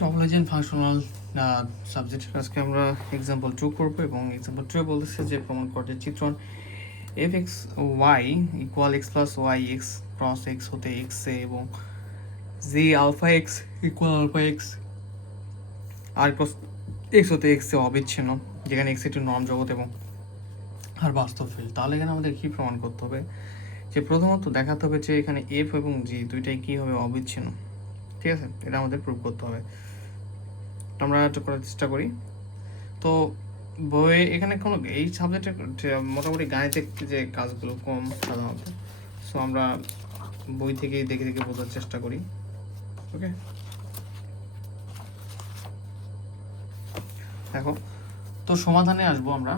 Topology and functional সাবজেক্টের আজকে আমরা এক্সাম্পল 2 করবো এবং এক্সাম্পল 2 বলতেছে যে প্রমাণ করতে চিত্রণ F x y equal x plus y x cross x হতে এক্স এ এবং G alpha x equal alpha x আর ক্রস এক্স হতে এক্স এ অবিচ্ছিন্ন, যেখানে এক্স একটি নর্ম জগৎ এবং আর বাস্তব ফিল্ড। তাহলে এখানে আমাদের কী প্রমাণ করতে হবে? যে প্রথমত দেখাতে হবে যে এখানে এফ এবং জি দুইটাই কী হবে, অবিচ্ছিন্ন। ঠিক আছে, এটা আমাদের প্রুভ করতে হবে। আমরা এটা করার চেষ্টা করি। তো বই এখানে কোনো এই সাবজেক্টের মোটামুটি গাণিতিক যে কাজগুলো কম সাধারণত, সো আমরা বই থেকেই দেখে দেখে বোঝার চেষ্টা করি। ওকে, দেখো তো সমাধানে আসবো আমরা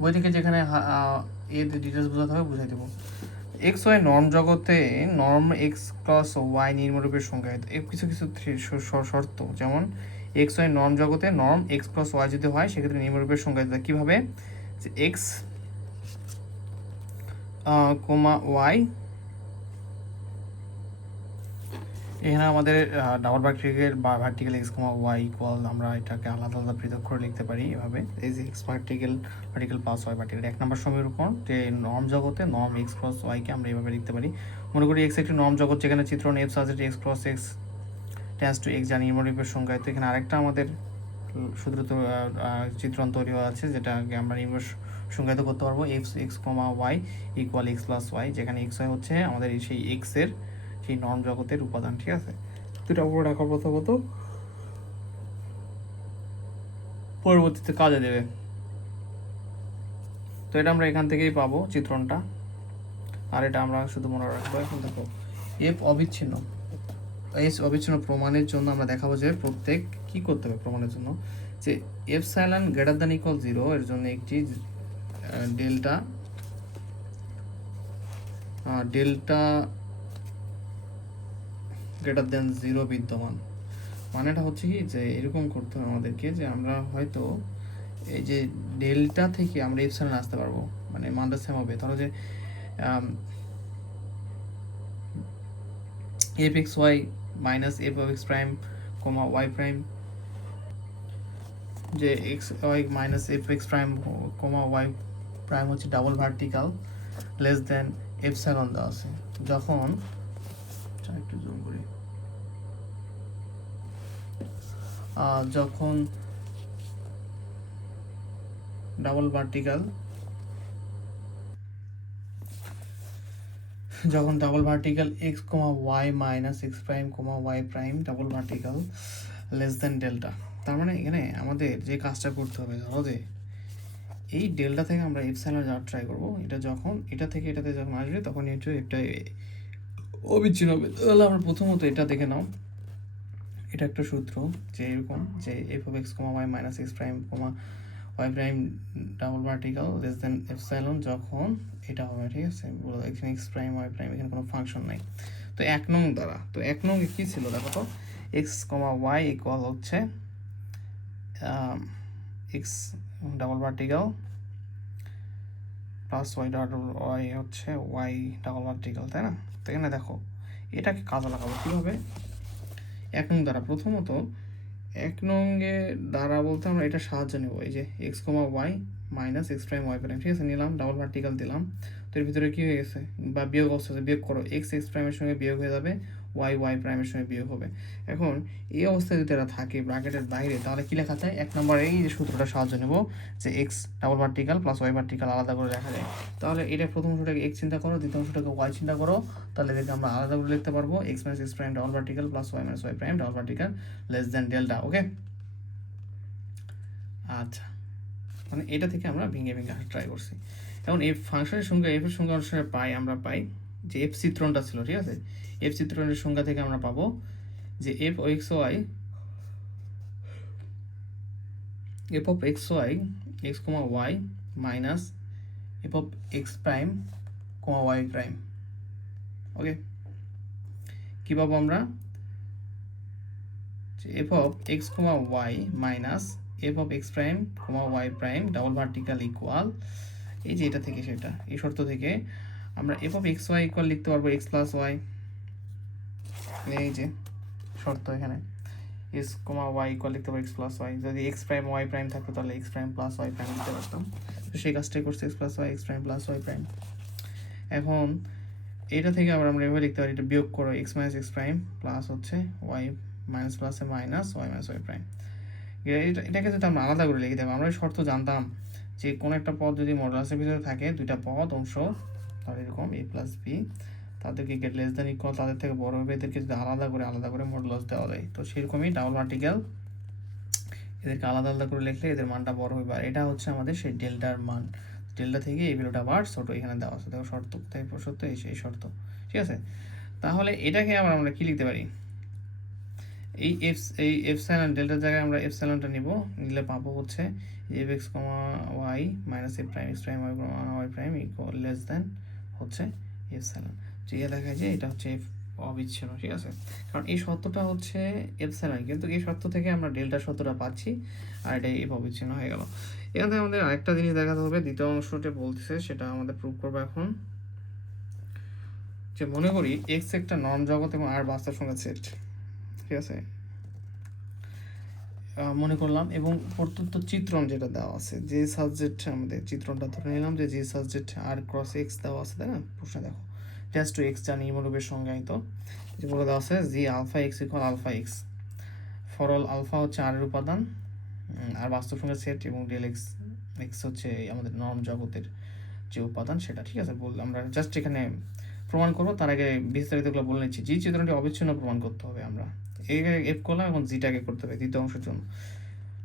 বই থেকে, যেখানে এর ডিটেলস বোঝাতে হবে বুঝাই দেবো। এক্স ওয়াই নর্ম জগতে নর্ম এক্স প্লাস ওয়াই নির্মরূপের সংজ্ঞায়িত কিছু কিছু শর্ত, যেমন এক্স ওয়াই নর্ম জগতে নর্ম এক্স প্লাস ওয়াই যদি হয় সেক্ষেত্রে নির্মরূপের সংজ্ঞায়িত কীভাবে? যে এক্স কোমা ওয়াই, এখানে আমাদের double vertical x comma y equal, আমরা এটাকে আলাদা আলাদা পৃথক করে লিখতে পারি এভাবে, এই যে x vertical plus y vertical. এক নম্বর সমীকরণ যে নর্ম জগতে নর্ম এক্স ক্রস ওয়াইকে আমরা এভাবে লিখতে পারি। মনে করি এক্স একটি নর্ম জগৎ, যেখানে চিত্রণ এফ সাজেট x cross x tends to x, যা নির্মরূপের সংজ্ঞায়িত। এখানে আরেকটা আমাদের সূত্র চিত্রণ তৈরি হওয়া আছে, যেটাকে আমরা নির্মূল সংজ্ঞায়িত করতে পারবো x x comma y equal x plus y, যেখানে এক্স ওয়াই হচ্ছে আমাদের সেই এক্সের সেই নর্ম জগতের উপাদান। ঠিক আছে, দুটা উপরে রাখা প্রথমত, পরবর্তীতে কাজে দেবে। তো এটা আমরা এখান থেকেই পাবো চিত্রণটা, আর এটা আমরা শুধু মনে রাখবো। এখন দেখো এফ অবিচ্ছিন্ন, এস অবিচ্ছিন্ন প্রমাণের জন্য আমরা দেখাবো যে প্রত্যেক কি করতে হবে প্রমাণের জন্য, যে এপসাইলন গ্রেটার দ্যান ইকুয়াল 0 এর জন্য একটি ডেল্টা গ্রেটার দ্যান 0 বিদ্যমান। মানেটা হচ্ছে কি, যে এরকম করতে হবে আমাদেরকে, যে আমরা হয়তো এই যে ডেল্টা থেকে আমরা এপসাইলন আসতে পারবো, মানে মানটা সেম হবে। ধরো যে F x y minus F of x prime comma y prime, যে x y minus F x prime comma y prime হচ্ছে double vertical less than epsilon দেওয়া আছে। যখন একটু জুম করি, যখন double vertical x comma y minus x prime comma y prime double vertical less than delta. তার মানে এখানে আমাদের যে কাজটা করতে হবে, ধরো যে এই ডেল্টা থেকে আমরা এপসাইলন যাওয়ার ট্রাই করবো, এটা যখন এটা থেকে এটাতে যখন আসবে তখন এটা একটা অবিচ্ছিন্ন হবে। তাহলে আমরা প্রথমত এটা দেখে নাও, এটা একটা সূত্র যে এরকম, যে f of x comma y minus x prime comma y prime double vertical less than epsilon যখন এটা হবে। ঠিক আছে, বলো এখানে এক্স প্রাইম ওয়াই প্রাইম, এখানে কোনো ফাংশন নাই। তো 1 নং দ্বারা, তো 1 নং কী ছিল দেখো তো, এক্স কমা ওয়াই ইকুয়াল হচ্ছে x double vertical plus y double y হচ্ছে ওয়াই ডাবল ভার্টিক্যাল, তাই না? তো এখানে দেখো এটাকে কাজে লাগাবো কীভাবে? 1 নং দ্বারা প্রথমত 1 নংয়ে দ্বারা বলতে আমরা এটা সাহায্য নেব, এই যে x comma y minus x prime y prime. ঠিক আছে, নিলাম, ডাবল ভার্টিক্যাল দিলাম। তো এর ভিতরে কী হয়ে গেছে, বা বিয়োগ অবস্থা আছে, বিয়োগ করো, এক্স এক্স প্রাইমের সঙ্গে বিয়োগ হয়ে যাবে, ওয়াই ওয়াই প্রাইমের সঙ্গে বিয়োগ হবে। এখন এই অবস্থায় যদি এরা থাকে ব্র্যাকেটের বাইরে, তাহলে কী লেখা যায়? 1 নম্বরে এই যে সূত্রটা সাহায্য নেব, যে x double vertical plus y vertical আলাদা করে লেখা যায়। তাহলে এটা প্রথম অংশটাকে এক্স চিন্তা করো, দ্বিতীয় অংশটাকে ওয়াই চিন্তা করো, তাহলে এদেরকে আমরা আলাদা করে লিখতে পারবো x minus x prime double vertical plus y minus y prime double vertical less than delta. Okay, আচ্ছা, মানে এটা থেকে আমরা ভেঙে ভেঙে আসা ট্রাই করছি। এখন এই ফাংশনের সংখ্যা এফ এর সংখ্যা অনুসারে আমরা পাই যে এফ চিত্রণটা ছিল। ঠিক আছে, এফ চিত্রণের সংখ্যা থেকে আমরা পাবো যে এফ ও x y, F of x y x comma y minus F of x prime comma y prime. Okay, কী পাবো আমরা? F of x comma y minus F of x prime comma y prime double vertical equal, এই যে এটা থেকে সেটা, এই শর্ত থেকে আমরা F of x y equal লিখতে পারবো এক্স প্লাস ওয়াই, এই যে শর্ত এখানে এক্স কমা ওয়াই ইকুয়াল লিখতে পারি এক্স প্লাস ওয়াই, যদি এক্স প্রাইম ওয়াই প্রাইম থাকতো তাহলে x prime plus y prime লিখতে পারতাম। তো সেই কাজটাই করছে x plus y x prime plus y prime. এখন এটা থেকে আবার আমরা এভাবে লিখতে পারি, এটা বিয়োগ করো x minus x prime plus হচ্ছে ওয়াই মাইনাস প্লাসে minus y minus y prime. এটাকে যদি আমরা আলাদা করে লিখে দেবো, আমরা শর্ত জানতাম যে কোনো একটা পদ যদি মডুলাসের ভিতরে থাকে দুইটা পদ অংশ তাহলে এরকম এ প্লাস বি, তাদেরকে গেট লেস দেন ইকুয়াল তাদের থেকে বড় হবে, এদেরকে যদি আলাদা করে মডুলাস দেওয়া যায়, তো সেরকমই ডাবল ভার্টিক্যাল এদেরকে আলাদা আলাদা করে লিখলে এদের মানটা বড় হবে। আর এটা হচ্ছে আমাদের সেই ডেল্টার মান, ডেল্টা থেকে এই ভ্যালুটা আবার ছোটো এখানে দেওয়া আছে, দেখো শর্ত কোথায় সত্য এই শর্ত, ঠিক আছে। তাহলে এটাকে আবার আমরা কি লিখতে পারি, এই এপসাইলন ডেল্টার জায়গায় আমরা এপসাইলনটা নিব, নিলে পাবো হচ্ছে F x comma y minus A prime x prime y prime equal less than হচ্ছে এপসাইলন। তো এটা দেখা যায় এটা হচ্ছে এফ অবিচ্ছিন্ন, ঠিক আছে, কারণ এই শর্তটা হচ্ছে এপসাইলন, কিন্তু এই শর্ত থেকে আমরা ডেল্টা শর্তটা পাচ্ছি আর এটা এফ অবিচ্ছিন্ন হয়ে গেল। এখান থেকে আমাদের আরেকটা জিনিস দেখাতে হবে, দ্বিতীয় অংশটা বলতেছে সেটা আমাদের প্রুভ করবো এখন। যে মনে করি এক্স একটা নর্ম জগৎ এবং আর বাস্তব সংখ্যা সেট, ঠিক আছে, মনে করলাম, এবং প্রদত্ত চিত্রণ যেটা দেওয়া আছে, যে সাবজেক্ট আমাদের চিত্রণটা ধরে নিলাম যে সাবজেক্ট আর ক্রস এক্স দেওয়া আছে, তাই না, প্রশ্ন দেখো জাস্ট টু এক্স জানি নিম্নরূপের সংজ্ঞায়িত, যেগুলো দেওয়া আছে G alpha x equal alpha x for all alpha হচ্ছে আর এর উপাদান আর বাস্তব সংখ্যা সেট, এবং ডেল এক্স এক্স হচ্ছে আমাদের নর্ম জগতের যে উপাদান সেটা, ঠিক আছে। আমরা জাস্ট এখানে প্রমাণ করবো, তার আগে বিস্তারিতগুলো বলে নিচ্ছি। জি চিত্রণটি অবিচ্ছিন্ন প্রমাণ করতে হবে, আমরা এফ করলাম এবং জিটাকে করতে হবে দ্বিতীয় অংশের জন্য।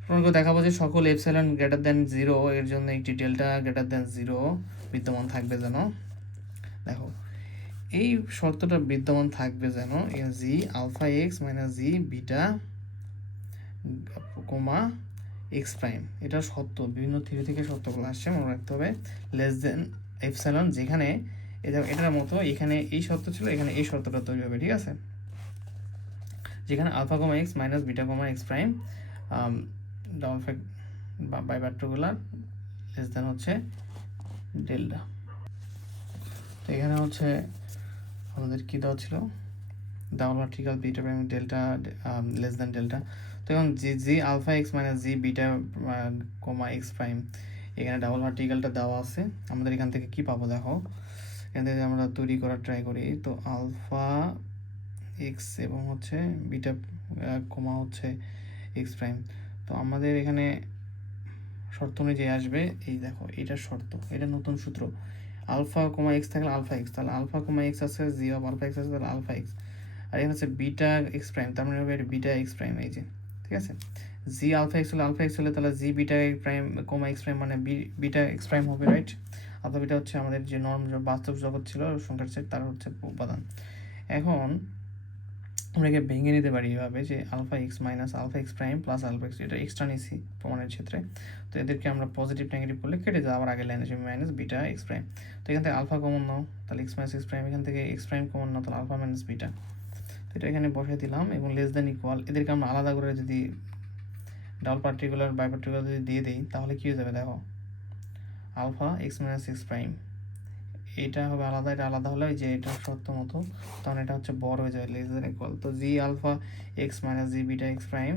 প্রমাণ করে দেখাবো যে সকল এপসাইলন গ্রেটার দেন 0 এর জন্য একটি ডেল্টা গ্রেটার দেন 0 বিদ্যমান থাকবে যেন, দেখো এই শর্তটা বিদ্যমান থাকবে যেন জি আলফা এক্স মাইনাস জি বিটা কোমা এক্স প্রাইম, এটা সত্য, বিভিন্ন থিওরি থেকে সত্যগুলো আসছে, মনে রাখতে হবে। লেস দেন এপসাইলন, যেখানে এটার মতো এখানে এই শর্ত ছিল, এখানে এই শর্তটা তৈরি হবে, ঠিক আছে, যেখানে alpha comma x minus beta comma x prime double fact by particular less than হচ্ছে ডেল্টা। তো এখানে হচ্ছে আমাদের কী দেওয়া ছিল, double vertical beta prime delta less than delta. তো এখন জি আলফা এক্স মাইনাস জি বিটা কমা এক্স প্রাইম, এখানে ডাবল ভার্টিক্যালটা দেওয়া আছে, আমাদের এখান থেকে কি পাবো দেখো, এখান থেকে আমরা তৈরি করার ট্রাই করি। তো আলফা এক্স এবং হচ্ছে বিটা কমা হচ্ছে এক্স প্রাইম, তো আমাদের এখানে শর্ত অনুযায়ী আসবে এই দেখো, এটা শর্ত, এটা নতুন সূত্র, আলফা কমা এক্স থাকলে আলফা এক্স, তাহলে আলফা কমা এক্স আছে জি অফ আলফা এক্স আছে তাহলে আলফা এক্স, আর এখানে হচ্ছে বিটা এক্স প্রাইম, তার মানে হবে বিটা এক্স প্রাইম, এই যে, ঠিক আছে, জি আলফা এক্স হলে তাহলে জি বিটা প্রাইম কমা এক্স প্রাইম মানে বিটা এক্স প্রাইম হবে, রাইট। আলফা বিটা হচ্ছে আমাদের যে নর্ম বাস্তব জগৎ ছিল সংখ্যার সেট, তার হচ্ছে উপাদান। এখন আমরা একে ভেঙে নিতে পারি এভাবে যে alpha x minus alpha x prime plus alpha x, এটা এক্সট্রা নিছি প্রমাণের ক্ষেত্রে, তো এদেরকে আমরা পজিটিভ নেগেটিভ করলে কেটে যাওয়া, আবার আগে লাইনে আসবে মাইনাস বিটা এক্স প্রাইম, তো এখান থেকে আলফা কমন নাও তাহলে এক্স মাইনাস এক্স প্রাইম, এখান থেকে এক্স প্রাইম কমন নাও তাহলে আলফা মাইনাস বিটা, তো এটা এখানে বসে দিলাম, এবং লেস দেন ইকুয়াল এদেরকে আমরা আলাদা করে যদি ডাবল পার্টিকুলার বাই পার্টিকুলার যদি দিয়ে দিই তাহলে কী হয়ে যাবে দেখো, alpha x minus x prime, এটা হবে আলাদা, এটা আলাদা হলে যে এটা সত্য মতো, তখন এটা হচ্ছে বড় হয়ে যাবে লেস দেন ইকুয়াল, তো জি আলফা এক্স মাইনাস জি beta x prime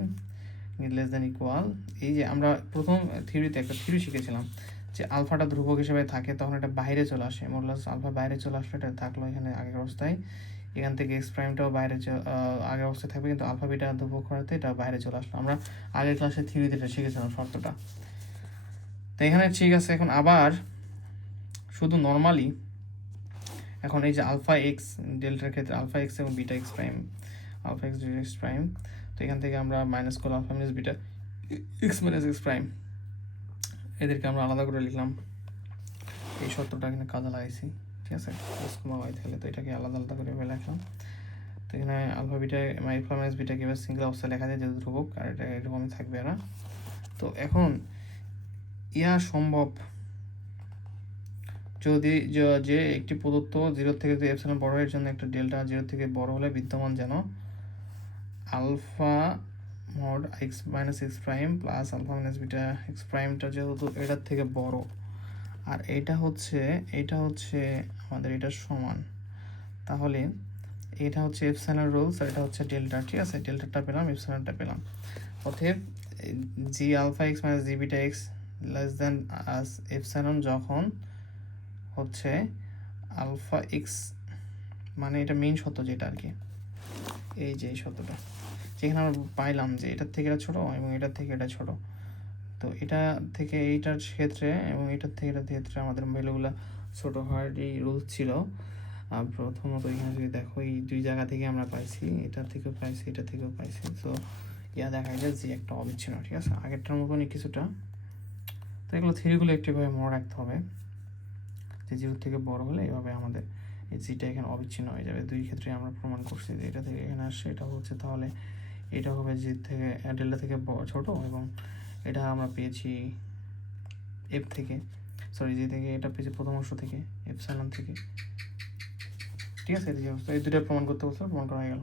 less than equal, এই যে আমরা প্রথম থিওরিতে একটা থিওরি শিখেছিলাম যে আলফাটা ধ্রুবক হিসেবে থাকে তখন এটা বাইরে চলে আসে, মডুলাস আলফা বাইরে চলে আসলে এটা থাকলো এখানে আগের অবস্থায়, এখান থেকে এক্স প্রাইমটাও বাইরে আগের অবস্থায় থাকবে, কিন্তু আলফা বিটা ধ্রুবক করাতে এটা বাইরে চলে আসলো, আমরা আগের ক্লাসে থিওরিতে এটা শিখেছিলাম শর্তটা। তো এখানে ঠিক আছে, এখন আবার শুধু নর্মালি এখন এই যে আলফা এক্স ডেল্টার ক্ষেত্রে আলফা এক্স এবং beta x prime, alpha x beta x prime, তো এখান থেকে আমরা মাইনাস করলাম alpha minus beta x minus x prime, এদেরকে আমরা আলাদা করে লিখলাম, এই শর্তটা এখানে কাজে লাগাইছি, ঠিক আছে, এক্স কমা ওয়াই থাকলে, তো এটাকে আলাদা আলাদা করে লিখলাম, তো এখানে আলফা বিটা আলফা মাইনাস বিটাকে এবার সিঙ্গেল অবস্থায় লেখা যায় যেহেতু ধ্রুবক, আর এটা এরকমই থাকবে না। তো এখন ইয়া সম্ভব যদি যে একটি প্রদত্ত 0 থেকে যদি এপসাইলন বড় এর জন্য একটা ডেল্টা 0 থেকে বড় হলে বিদ্যমান যেন alpha mod x minus x prime plus alpha minus beta x প্রাইমটা যেহেতু এটার থেকে বড়, আর এটা হচ্ছে আমাদের এটার সমান, তাহলে এটা হচ্ছে এপসাইলন রুলস আর এটা হচ্ছে ডেল্টা, ঠিক আছে? ডেল্টাটা পেলাম, এপসাইলনটা পেলাম। অতএব জি আলফা এক্স মাইনাস জি বিটা এক্স লেস দেন আস এপসাইলন যখন হচ্ছে আলফা এক্স, মানে এটা মেইন সত্য যেটা আর কি, এই যে এই সত্যটা যেখানে আমরা পাইলাম যে এটার থেকে এটা ছোটো এবং এটার থেকে এটা ছোটো। তো এটা থেকে এইটার ক্ষেত্রে এবং এটার থেকে এটার ক্ষেত্রে আমাদের ভ্যালুগুলো ছোটো হওয়ার এই রুলস ছিল। প্রথমত এখানে যদি দেখো এই দুই জায়গা থেকে আমরা পাইছি, এটা থেকেও পাইছি, এটা থেকেও পাইছি। সো দেখা যায় যে একটা অবিচ্ছিন্ন, ঠিক আছে? আগেরটার মতনই কিছুটা। তো এগুলো থিওরিগুলো একটুভাবে মনে রাখতে হবে যে জিরোর থেকে বড় হলে এভাবে আমাদের এই জিটা এখানে অবিচ্ছিন্ন হয়ে যাবে। দুই ক্ষেত্রে আমরা প্রমাণ করছি যে এটা থেকে এখানে আসছে, এটা হচ্ছে তাহলে এটা হবে জি থেকে ডেল্টা থেকে ছোটো এবং এটা আমরা পেয়েছি এফ থেকে, সরি জি থেকে, এটা পেয়েছি প্রথম অংশ থেকে এপসাইলন থেকে, ঠিক আছে? এই দুটো প্রমাণ করতে বলছে, প্রমাণ করা হয়ে গেল।